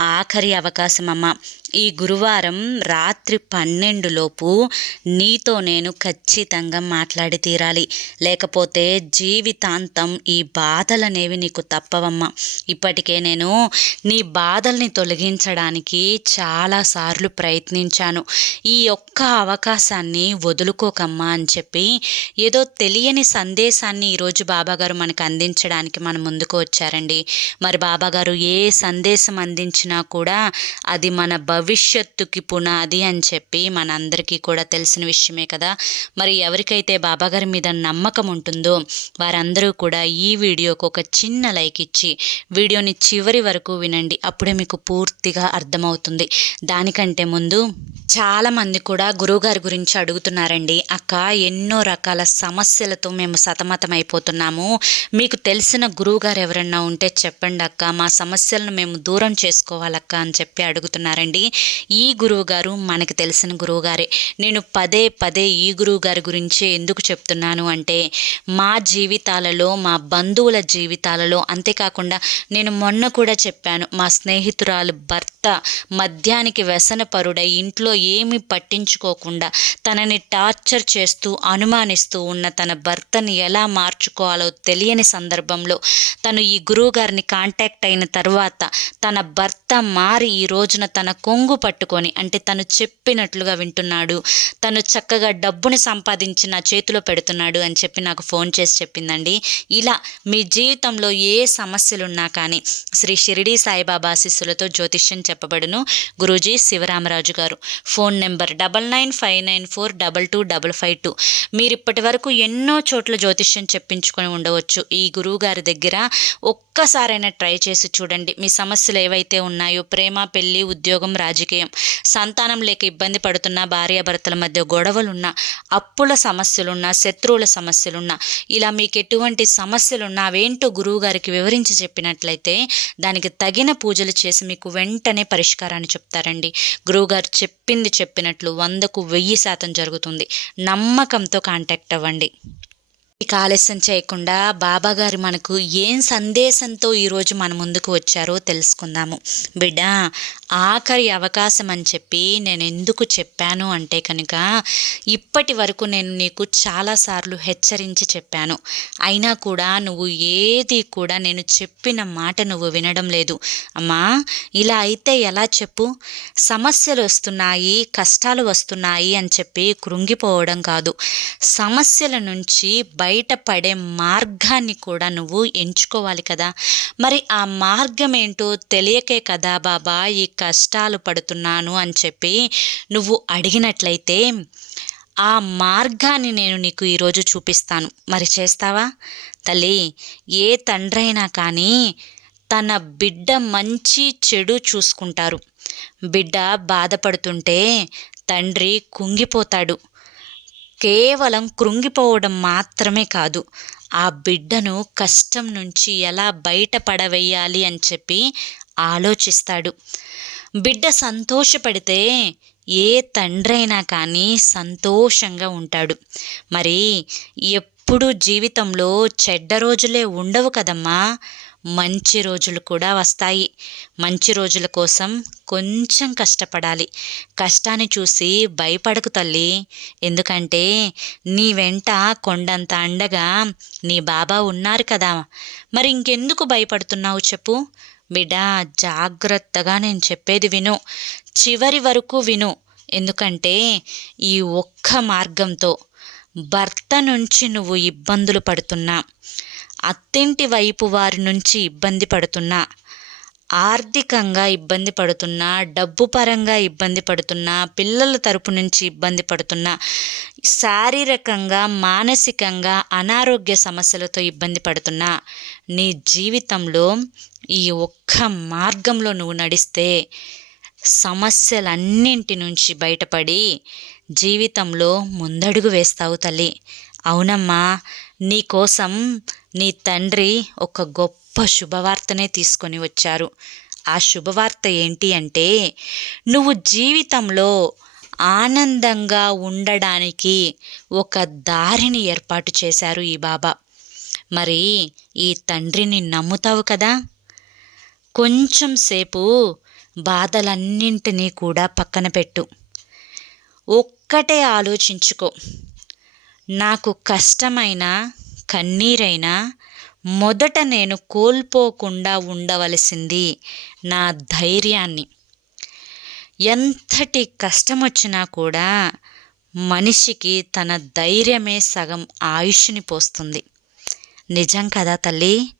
ఆఖరి అవకాశం అమ్మ ఈ గురువారం రాత్రి పన్నెండులోపు నీతో నేను ఖచ్చితంగా మాట్లాడి తీరాలి. లేకపోతే జీవితాంతం ఈ బాధలనేవి నీకు తప్పవమ్మా. ఇప్పటికే నేను నీ బాధల్ని తొలగించడానికి చాలాసార్లు ప్రయత్నించాను. ఈ ఒక్క అవకాశాన్ని వదులుకోకమ్మా అని చెప్పి ఏదో తెలియని సందేశాన్ని ఈరోజు బాబాగారు మనకు అందించడానికి మన ముందుకు వచ్చారండి. మరి బాబాగారు ఏ సందేశం అందించిన వచ్చినా కూడా అది మన భవిష్యత్తుకి పునాది అని చెప్పి మనందరికీ కూడా తెలిసిన విషయమే కదా. మరి ఎవరికైతే బాబాగారి మీద నమ్మకం ఉంటుందో వారందరూ కూడా ఈ వీడియోకి ఒక చిన్న లైక్ ఇచ్చి వీడియోని చివరి వరకు వినండి. అప్పుడే మీకు పూర్తిగా అర్థమవుతుంది. దానికంటే ముందు చాలామంది కూడా గురువుగారి గురించి అడుగుతున్నారండి. అక్క ఎన్నో రకాల సమస్యలతో మేము సతమతం అయిపోతున్నాము. మీకు తెలిసిన గురువుగారు ఎవరన్నా ఉంటే చెప్పండి అక్క. మా సమస్యలను మేము దూరం చేసుకోవాలక్క అని చెప్పి అడుగుతున్నారండి. ఈ గురువుగారు మనకి తెలిసిన గురువుగారే. నేను పదే పదే ఈ గురువు గారి గురించి ఎందుకు చెప్తున్నాను అంటే మా జీవితాలలో మా బంధువుల జీవితాలలో అంతేకాకుండా నేను మొన్న కూడా చెప్పాను మా స్నేహితురాలు భర్త మద్యానికి వ్యసనపరుడై ఇంట్లో ఏమి పట్టించుకోకుండా తనని టార్చర్ చేస్తూ అనుమానిస్తూ ఉన్న తన భర్తని ఎలా మార్చుకోవాలో తెలియని సందర్భంలో తను ఈ గురువు గారిని కాంటాక్ట్ అయిన తర్వాత తన భర్త మారి ఈ రోజున తన కొంగు పట్టుకొని అంటే తను చెప్పినట్లుగా వింటున్నాడు. తను చక్కగా డబ్బుని సంపాదించి నా చేతిలో పెడుతున్నాడు అని చెప్పి నాకు ఫోన్ చేసి చెప్పిందండి. ఇలా మీ జీవితంలో ఏ సమస్యలున్నా కానీ శ్రీ షిరిడి సాయిబాబా శిష్యులతో జ్యోతిష్యం చెప్పబడును. Guruji Sivaramaraju garu. Phone number double nine five nine four double two double five two. మీరు ఇప్పటి వరకు ఎన్నో చోట్ల జ్యోతిష్యం చెప్పించుకొని ఉండవచ్చు. ఈ గురువు గారి దగ్గర ఒక్కసారైనా ట్రై చేసి చూడండి. మీ సమస్యలు ఏవైతే ఉన్నాయో ప్రేమ పెళ్ళి ఉద్యోగం రాజకీయం సంతానం లేక ఇబ్బంది పడుతున్న భార్యాభర్తల మధ్య గొడవలున్నా అప్పుల సమస్యలున్నా శత్రువుల సమస్యలున్నా ఇలా మీకు ఎటువంటి సమస్యలున్నా అవేంటో గురువు గారికి వివరించి చెప్పినట్లయితే దానికి తగిన పూజలు చేసి మీకు వెంటనే పరిష్కారాన్ని చెప్తారండి. గురువుగారు చెప్పింది చెప్పినట్లు వందకు వెయ్యి శాతం జరుగుతుంది. నమ్మకంతో కాంటాక్ట్ అవ్వండి. ఇక ఆలస్యం చేయకుండా బాబాగారు మనకు ఏం సందేశంతో ఈరోజు మన ముందుకు వచ్చారో తెలుసుకుందాము. బిడ్డ ఆఖరి అవకాశం అని చెప్పి నేను ఎందుకు చెప్పాను అంటే కనుక ఇప్పటి వరకు నేను నీకు చాలాసార్లు హెచ్చరించి చెప్పాను. అయినా కూడా నువ్వు ఏది కూడా నేను చెప్పిన మాట నువ్వు వినడం లేదు. అమ్మా ఇలా అయితే ఎలా చెప్పు? సమస్యలు వస్తున్నాయి కష్టాలు వస్తున్నాయి అని చెప్పి కృంగిపోవడం కాదు. సమస్యల నుంచి బయటపడే మార్గాన్ని కూడా నువ్వు ఎంచుకోవాలి కదా. మరి ఆ మార్గం ఏంటో తెలియకే కదా బాబా ఈ కష్టాలు పడుతున్నాను అని చెప్పి నువ్వు అడిగినట్లయితే ఆ మార్గాన్ని నేను నీకు ఈరోజు చూపిస్తాను. మరి చేస్తావా? తల్లి ఏ తండ్రైనా కానీ తన బిడ్డ మంచి చెడు చూసుకుంటారు. బిడ్డ బాధపడుతుంటే తండ్రి కుంగిపోతాడు. కేవలం కృంగిపోవడం మాత్రమే కాదు ఆ బిడ్డను కష్టం నుంచి ఎలా బయటపడవేయాలి అని చెప్పి ఆలోచిస్తాడు. బిడ్డ సంతోషపడితే ఏ తండ్రైనా కానీ సంతోషంగా ఉంటాడు. మరి ఎప్పుడు జీవితంలో చెడ్డ రోజులే ఉండవు కదమ్మా. మంచి రోజులు కూడా వస్తాయి. మంచి రోజుల కోసం కొంచెం కష్టపడాలి. కష్టాన్ని చూసి భయపడకు తల్లి. ఎందుకంటే నీ వెంట కొండంత అండగా నీ బాబా ఉన్నారు కదా. మరి ఇంకెందుకు భయపడుతున్నావు చెప్పు. బిడ్డ జాగ్రత్తగా నేను చెప్పేది విను. చివరి వరకు విను. ఎందుకంటే ఈ ఒక్క మార్గంతో భర్త నుంచి నువ్వు ఇబ్బందులు పడుతున్నా. అత్తింటి వైపు వారి నుంచి ఇబ్బంది పడుతున్నా ఆర్థికంగా ఇబ్బంది పడుతున్నా డబ్బు పరంగా ఇబ్బంది పడుతున్నా పిల్లల తరపు నుంచి ఇబ్బంది పడుతున్నా శారీరకంగా మానసికంగా అనారోగ్య సమస్యలతో ఇబ్బంది పడుతున్నా నీ జీవితంలో ఈ ఒక్క మార్గంలో నువ్వు నడిస్తే సమస్యలన్నింటి నుంచి బయటపడి జీవితంలో ముందడుగు వేస్తావు తల్లి. అవునమ్మా నీకోసం నీ తండ్రి ఒక గొప్ప గొప్ప శుభవార్తనే తీసుకొని వచ్చారు. ఆ శుభవార్త ఏంటి అంటే నువ్వు జీవితంలో ఆనందంగా ఉండడానికి ఒక దారిని ఏర్పాటు చేశారు ఈ బాబా. మరి ఈ తండ్రిని నమ్ముతావు కదా? కొంచెం సేపు బాధలన్నింటినీ కూడా పక్కన పెట్టు. ఒక్కటే ఆలోచించుకో. నాకు కష్టమైన కన్నీరైనా మొదట నేను కోల్పోకుండా ఉండవలసింది నా ధైర్యాన్ని. ఎంతటి కష్టం వచ్చినా కూడా మనిషికి తన ధైర్యమే సగం ఆయుష్ని పోస్తుంది. నిజం కదా తల్లి?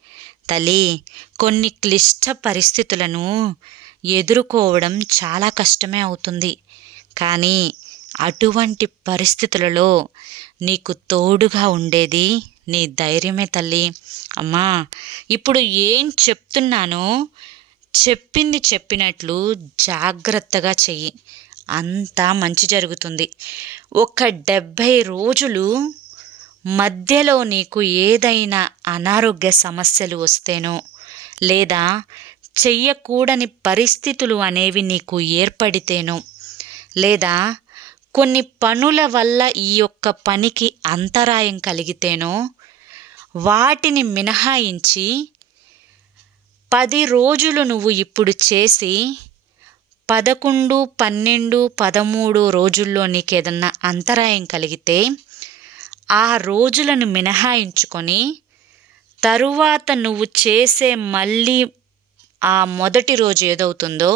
తల్లి కొన్ని క్లిష్ట పరిస్థితులను ఎదుర్కోవడం చాలా కష్టమే అవుతుంది. కానీ అటువంటి పరిస్థితులలో నీకు తోడుగా ఉండేది నీ ధైర్యమే తల్లి. అమ్మా ఇప్పుడు ఏం చెప్తున్నానో చెప్పింది చెప్పినట్లు జాగ్రత్తగా చెయ్యి. అంతా మంచి జరుగుతుంది. ఒక డెబ్భై రోజులు మధ్యలో నీకు ఏదైనా అనారోగ్య సమస్యలు వస్తేనో లేదా చెయ్యకూడని పరిస్థితులు అనేవి నీకు ఏర్పడితేనో లేదా కొన్ని పనుల వల్ల ఈ యొక్క పనికి అంతరాయం కలిగితేనో వాటిని మినహాయించి పది రోజులు నువ్వు ఇప్పుడు చేసి పదకొండు పన్నెండు పదమూడు రోజుల్లో నీకు ఏదన్నా అంతరాయం కలిగితే ఆ రోజులను మినహాయించుకొని తరువాత నువ్వు చేసే మళ్ళీ ఆ మొదటి రోజు ఏదవుతుందో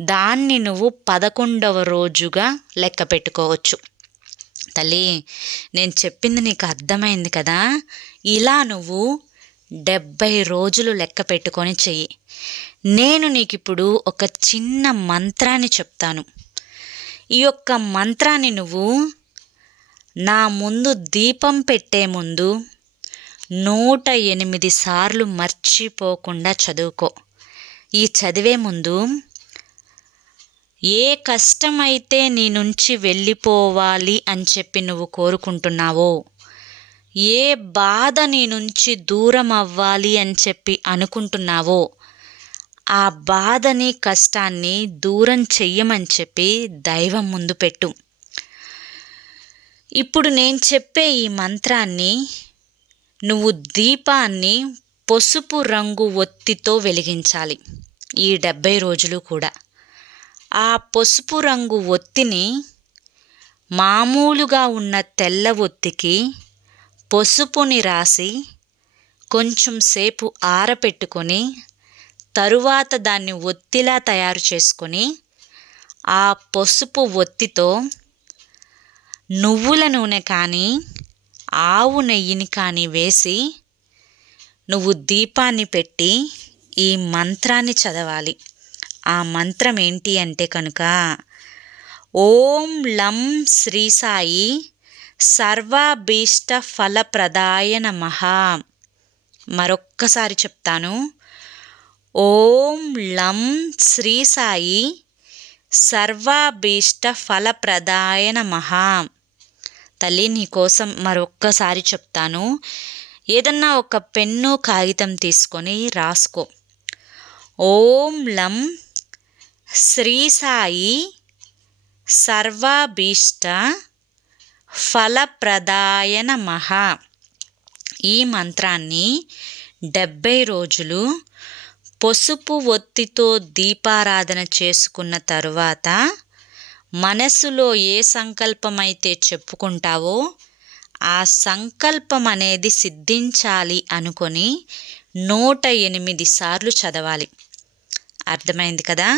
దాన్ని నువ్వు పదకొండవ రోజుగా లెక్క పెట్టుకోవచ్చు. తల్లి నేను చెప్పింది నీకు అర్థమైంది కదా? ఇలా నువ్వు డెబ్బై రోజులు లెక్క పెట్టుకొని చెయ్యి. నేను నీకు ఇప్పుడు ఒక చిన్న మంత్రాన్ని చెప్తాను. ఈ యొక్క మంత్రాన్ని నువ్వు నా ముందు దీపం పెట్టే ముందు నూట ఎనిమిది సార్లు మర్చిపోకుండా చదువుకో. ఈ చదివే ముందు ఏ కష్టమైతే నీ నుంచి వెళ్ళిపోవాలి అని చెప్పి నువ్వు కోరుకుంటున్నావో ఏ బాధ నీ నుంచి దూరం అవ్వాలి అని చెప్పి అనుకుంటున్నావో ఆ బాధని కష్టాన్ని దూరం చెయ్యమని చెప్పి దైవం ముందు పెట్టు. ఇప్పుడు నేను చెప్పే ఈ మంత్రాన్ని నువ్వు దీపాన్ని పసుపు రంగు ఒత్తితో వెలిగించాలి. ఈ డెబ్బై రోజులు కూడా. ఆ పసుపు రంగు ఒత్తిని మామూలుగా ఉన్న తెల్ల ఒత్తికి పసుపుని రాసి కొంచెం సేపు ఆరపెట్టుకొని తరువాత దాన్ని ఒత్తిలా తయారు చేసుకొని ఆ పసుపు ఒత్తితో నువ్వుల నూనె కానీ ఆవు నెయ్యిని కానీ వేసి నువ్వు దీపాన్ని పెట్టి ఈ మంత్రాన్ని చదవాలి. ఆ మంత్రం ఏంటి అంటే కనుక ఓం లం శ్రీ సాయి సర్వాభీష్ట ఫలప్రదాయ నమ. మరొక్కసారి చెప్తాను. ఓం లం శ్రీ సాయి సర్వాభీష్ట ఫలప్రదాయ నమ. తల్లి నీకోసం మరొక్కసారి చెప్తాను. ఏదన్నా ఒక పెన్ను కాగితం తీసుకొని రాసుకో. ఓం లం శ్రీ సాయి సర్వాభీష్ట ఫలప్రదాయ మహా ఈ మంత్రాన్ని డెబ్బై రోజులు పసుపు ఒత్తితో దీపారాధన చేసుకున్న తరువాత మనసులో ఏ సంకల్పమైతే చెప్పుకుంటావో ఆ సంకల్పం అనేది సిద్ధించాలి అనుకొని నూట ఎనిమిది సార్లు చదవాలి. అర్థమైంది కదా?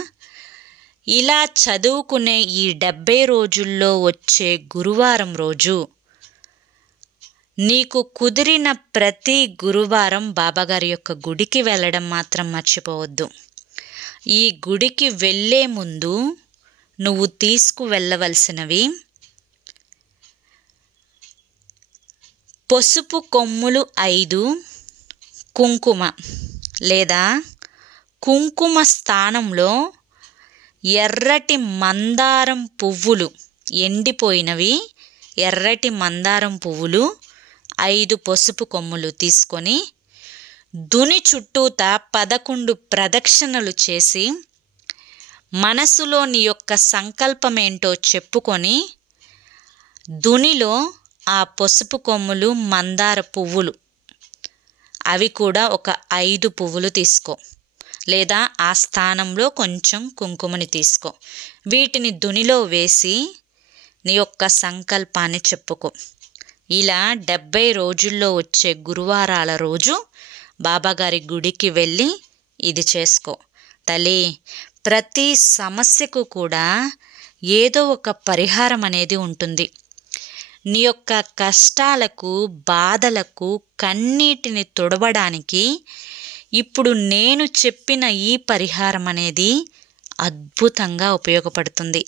ఇలా చదువుకునే ఈ డెబ్బై రోజుల్లో వచ్చే గురువారం రోజు నీకు కుదిరిన ప్రతి గురువారం బాబాగారి యొక్క గుడికి వెళ్ళడం మాత్రం మర్చిపోవద్దు. ఈ గుడికి వెళ్ళే ముందు నువ్వు తీసుకు వెళ్ళవలసినవి పసుపు కొమ్ములు ఐదు కుంకుమ లేదా కుంకుమ స్థానంలో ఎర్రటి మందారం పువ్వులు ఎండిపోయినవి. ఎర్రటి మందారం పువ్వులు ఐదు పసుపు కొమ్ములు తీసుకొని దుని చుట్టూత పదకొండు ప్రదక్షిణలు చేసి మనసులోని యొక్క సంకల్పం ఏంటో చెప్పుకొని దునిలో ఆ పసుపు కొమ్ములు మందార పువ్వులు. అవి కూడా ఒక ఐదు పువ్వులు తీసుకో. లేదా ఆ స్థానంలో కొంచెం కుంకుమని తీసుకో. వీటిని దునిలో వేసి నీ యొక్క సంకల్పాన్ని చెప్పుకో. ఇలా డెబ్బై రోజుల్లో వచ్చే గురువారాల రోజు బాబాగారి గుడికి వెళ్ళి ఇది చేసుకో. తల్లి ప్రతి సమస్యకు కూడా ఏదో ఒక పరిహారం అనేది ఉంటుంది. నీ యొక్క కష్టాలకు బాధలకు కన్నీటిని తుడవడానికి ఇప్పుడు నేను చెప్పిన ఈ పరిహారం అనేది అద్భుతంగా ఉపయోగపడుతుంది.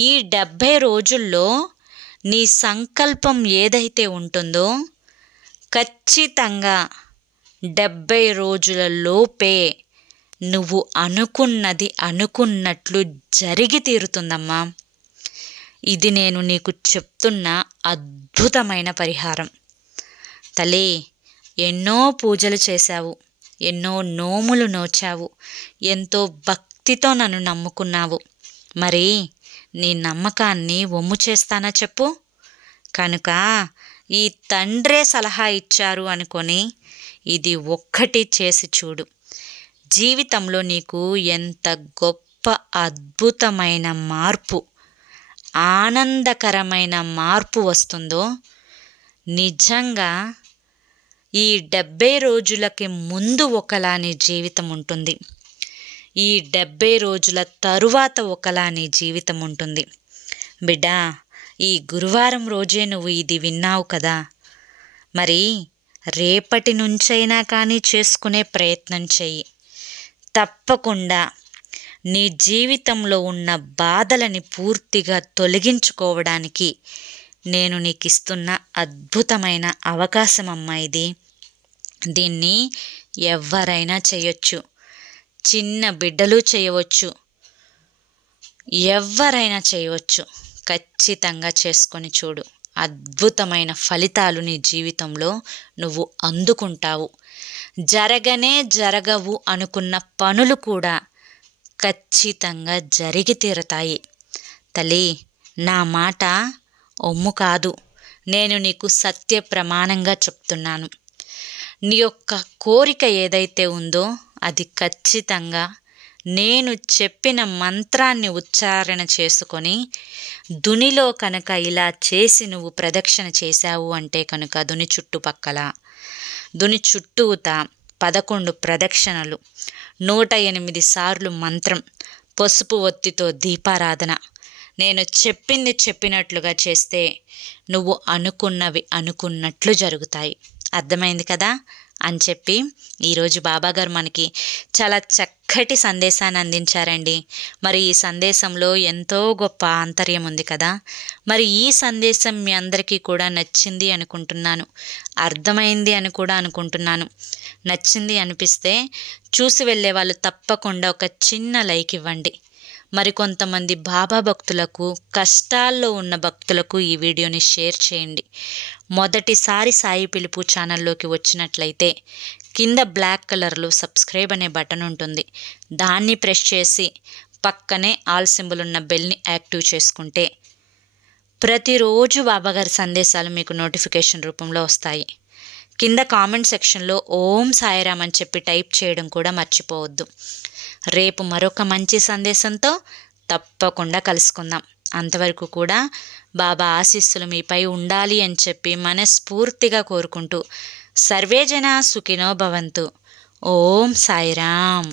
ఈ డెబ్భై రోజుల్లో నీ సంకల్పం ఏదైతే ఉంటుందో ఖచ్చితంగా డెబ్భై రోజుల లోపే నువ్వు అనుకున్నది అనుకున్నట్లు జరిగి తీరుతుందమ్మా. ఇది నేను నీకు చెప్తున్న అద్భుతమైన పరిహారం. తల్లి ఎన్నో పూజలు చేశావు. ఎన్నో నోములు నోచావు. ఎంతో భక్తితో నన్ను నమ్ముకున్నావు. మరి నీ నమ్మకాన్ని ఒమ్ము చేస్తానా చెప్పు? కనుక ఈ తండ్రే సలహా ఇచ్చారు అనుకొని ఇది ఒక్కటి చేసి చూడు. జీవితంలో నీకు ఎంత గొప్ప అద్భుతమైన మార్పు ఆనందకరమైన మార్పు వస్తుందో నిజంగా ఈ డెబ్బై రోజులకి ముందు ఒకలాని జీవితం ఉంటుంది. ఈ డెబ్బై రోజుల తరువాత ఒకలాని జీవితం ఉంటుంది. బిడ్డా ఈ గురువారం రోజే నువ్వు ఇది విన్నావు కదా. మరి రేపటి నుంచైనా కానీ చేసుకునే ప్రయత్నం చెయ్యి. తప్పకుండా నీ జీవితంలో ఉన్న బాధలని పూర్తిగా తొలగించుకోవడానికి నేను నీకు ఇస్తున్న అద్భుతమైన అవకాశం అమ్మా ఇది. దీన్ని ఎవరైనా చేయొచ్చు. చిన్న బిడ్డలు చేయవచ్చు. ఎవరైనా చేయవచ్చు. ఖచ్చితంగా చేసుకొని చూడు. అద్భుతమైన ఫలితాలు నీ జీవితంలో నువ్వు అందుకుంటావు. జరగనే జరగవు అనుకున్న పనులు కూడా ఖచ్చితంగా జరిగి తీరతాయి. తల్లి నా మాట ఒమ్ము కాదు. నేను నీకు సత్య ప్రమాణంగా చెప్తున్నాను. నీ యొక్క కోరిక ఏదైతే ఉందో అది ఖచ్చితంగా నేను చెప్పిన మంత్రాన్ని ఉచ్చారణ చేసుకొని దునిలో కనుక ఇలా చేసి నువ్వు ప్రదక్షిణ చేశావు అంటే కనుక దుని చుట్టుపక్కల దుని చుట్టూత పదకొండు ప్రదక్షిణలు నూట ఎనిమిది సార్లు మంత్రం పసుపు ఒత్తితో దీపారాధన. నేను చెప్పింది చెప్పినట్లుగా చేస్తే నువ్వు అనుకున్నవి అనుకున్నట్లు జరుగుతాయి. అర్థమైంది కదా? అని చెప్పి ఈరోజు బాబాగారు మనకి చాలా చక్కటి సందేశాన్ని అందించారండి. మరి ఈ సందేశంలో ఎంతో గొప్ప ఆంతర్యం ఉంది కదా? మరి ఈ సందేశం మీ అందరికీ కూడా నచ్చింది అనుకుంటున్నాను. అర్థమైంది అని కూడా అనుకుంటున్నాను. నచ్చింది అనిపిస్తే చూసి వెళ్ళే వాళ్ళు తప్పకుండా ఒక చిన్న లైక్ ఇవ్వండి. మరికొంతమంది బాబా భక్తులకు కష్టాల్లో ఉన్న భక్తులకు ఈ వీడియోని షేర్ చేయండి. మొదటిసారి సాయి పిలుపు ఛానల్లోకి వచ్చినట్లయితే కింద బ్లాక్ కలర్లో సబ్స్క్రైబ్ అనే బటన్ ఉంటుంది. దాన్ని ప్రెస్ చేసి పక్కనే ఆల్ సింబల్ ఉన్న బెల్ని యాక్టివ్ చేసుకుంటే ప్రతిరోజు బాబాగారి సందేశాలు మీకు నోటిఫికేషన్ రూపంలో వస్తాయి. కింద కామెంట్ సెక్షన్లో ఓం సాయిరామ్ అని చెప్పి టైప్ చేయడం కూడా మర్చిపోవద్దు. రేపు మరొక మంచి సందేశంతో తప్పకుండా కలుసుకుందాం. అంతవరకు కూడా బాబా ఆశీస్సులు మీపై ఉండాలి అని చెప్పి మనస్ఫూర్తిగా కోరుకుంటూ సర్వేజన సుఖినో భవంతు. ఓం సాయిరామ్.